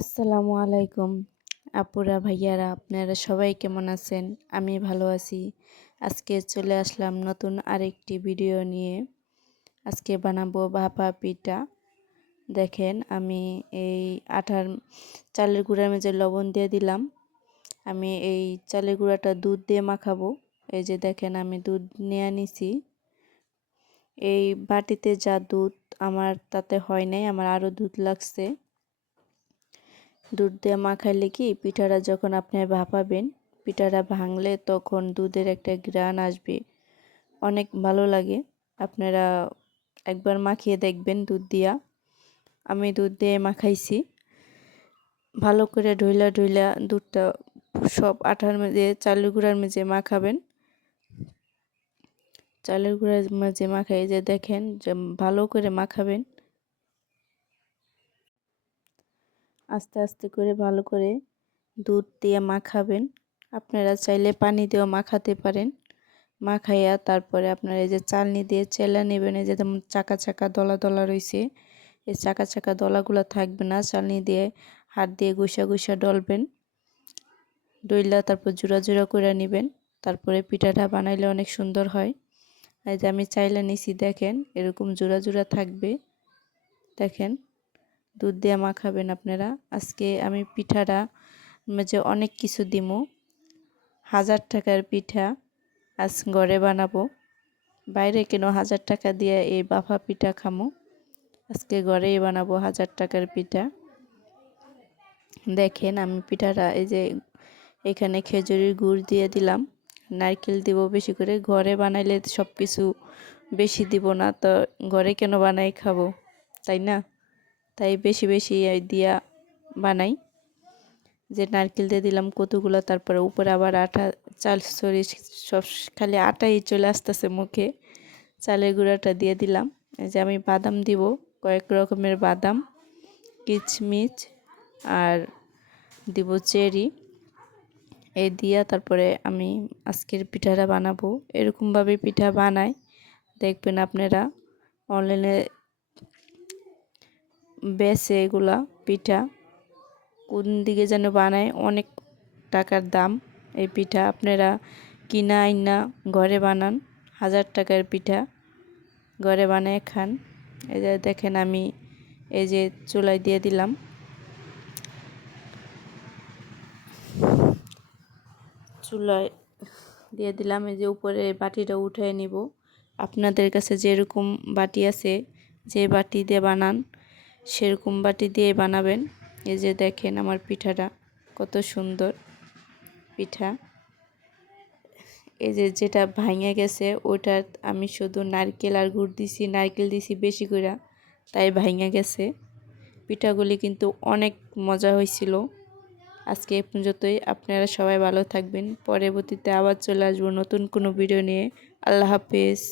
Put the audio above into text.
আসসালামু আলাইকুম আপুরা ভাইয়ারা, আপনারা সবাই কেমন আছেন? আমি ভালো আছি। আজকে চলে আসলাম নতুন আরেকটি ভিডিও নিয়ে। আজকে বানাবো ভাপা পিঠা। দেখেন আমি এই আটার চালের গুঁড়ার মধ্যে লবণ দিয়ে দিলাম। আমি এই চালের গুঁড়াটা দুধ দিয়ে মাখাবো। এই যে দেখেন আমি দুধ নিয়ে নিছি। এই বাটিতে যা দুধ আমার তাতে হয় নাই, আমার আরও দুধ লাগছে। দুধ দিয়ে মাখাইলে কি পিঠাটা যখন আপনি ভাপাবেন, পিঠাটা ভাঙলে তখন দুধের একটা ঘ্রাণ আসবে, অনেক ভালো লাগে। আপনারা একবার মাখিয়ে দেখবেন দুধ দিয়া। আমি দুধ দিয়ে মাখাইছি, ভালো করে ঢইলা ঢইলা দুধটা সব আটার মধ্যে চালের গুঁড়ার মধ্যে মাখাবেন। চালের গুঁড়ার মাঝে মাখাই যে দেখেন যে ভালো করে মাখাবেন, আস্তে আস্তে করে ভালো করে দুধ দিয়ে মাখাবেন। আপনারা চাইলে পানি দিয়েও মাখাতে পারেন। মাখাইয়া তারপরে আপনারা এই যে চালনি দিয়ে চেলে নেবেন। এই যে যেমন চাকা চাকা দলা দলা রয়েছে, এই চাকা চাকা দলাগুলো থাকবে না। চালনি দিয়ে হাত দিয়ে গুছা গুছা ডলবেন, ডইলা তারপর জোড়া জোড়া করে নেবেন। তারপরে পিঠাটা বানাইলে অনেক সুন্দর হয়। এই যে আমি চাইলে নিছি, দেখেন এরকম জোড়া জোড়া থাকবে। দেখেন দুধ দিয়ে মাখাবেন আপনারা। আজকে আমি পিঠাটা যে অনেক কিছু দিমু। 1000 টাকার পিঠা আজ ঘরে বানাবো। বাইরে কেন 1000 টাকা দিয়ে এই বাফা পিঠা খামো, আজকে ঘরেই বানাবো 1000 টাকার পিঠা। দেখেন আমি পিঠাটা এই যে এখানে খেজুরের গুড় দিয়ে দিলাম, নারকেল দিব বেশি করে। ঘরে বানাইলে সব কিছু বেশি দিব না, তো ঘরে কেন বানাই খাবো, তাই না? তাই বেশি বেশি দিয়া বানাই। যে নারকেল দিয়ে দিলাম কতগুলো, তারপরে উপরে আবার আটা চাল সরি সব খালি আটাই চলে আসতেছে মুখে। চালের গুঁড়াটা দিয়ে দিলাম। এই যে আমি বাদাম দিব, কয়েক রকমের বাদাম, কিচমিচ আর দিব চেরি। এই দিয়া তারপরে আমি আজকের পিঠাটা বানাবো। এরকমভাবে পিঠা বানাই, দেখবেন আপনারা অনলাইনে বেচে এগুলা পিঠা। কোন দিকে যেন বানায়, অনেক টাকার দাম এই পিঠা। আপনারা কিনা আইনা ঘরে বানান, 1000 টাকার পিঠা ঘরে বানায় খান। এই যে দেখেন আমি এই যে চুলায় দিয়ে দিলাম, চুলায় দিয়ে দিলাম। এই যে উপরে বাটিটা উঠিয়ে নিব। আপনাদের কাছে যেরকম বাটি আছে, যে বাটি দিয়ে বানান সেরকম বাটি দিয়ে বানাবেন। এই যে দেখেন আমার পিঠাটা কত সুন্দর পিঠা। এই যে যেটা ভাঙে গেছে ওটা আমি শুধু নারকেল আর গুড় দিছি, নারকেল দিছি বেশি করে, তাই ভাঙে গেছে। পিঠাগুলি কিন্তু অনেক মজা হয়েছিল। আজকে এই পর্যন্তই। আপনারা সবাই ভালো থাকবেন। পরবর্তীতে আবার চলে আসবো নতুন কোনো ভিডিও নিয়ে। আল্লাহ হাফেজ।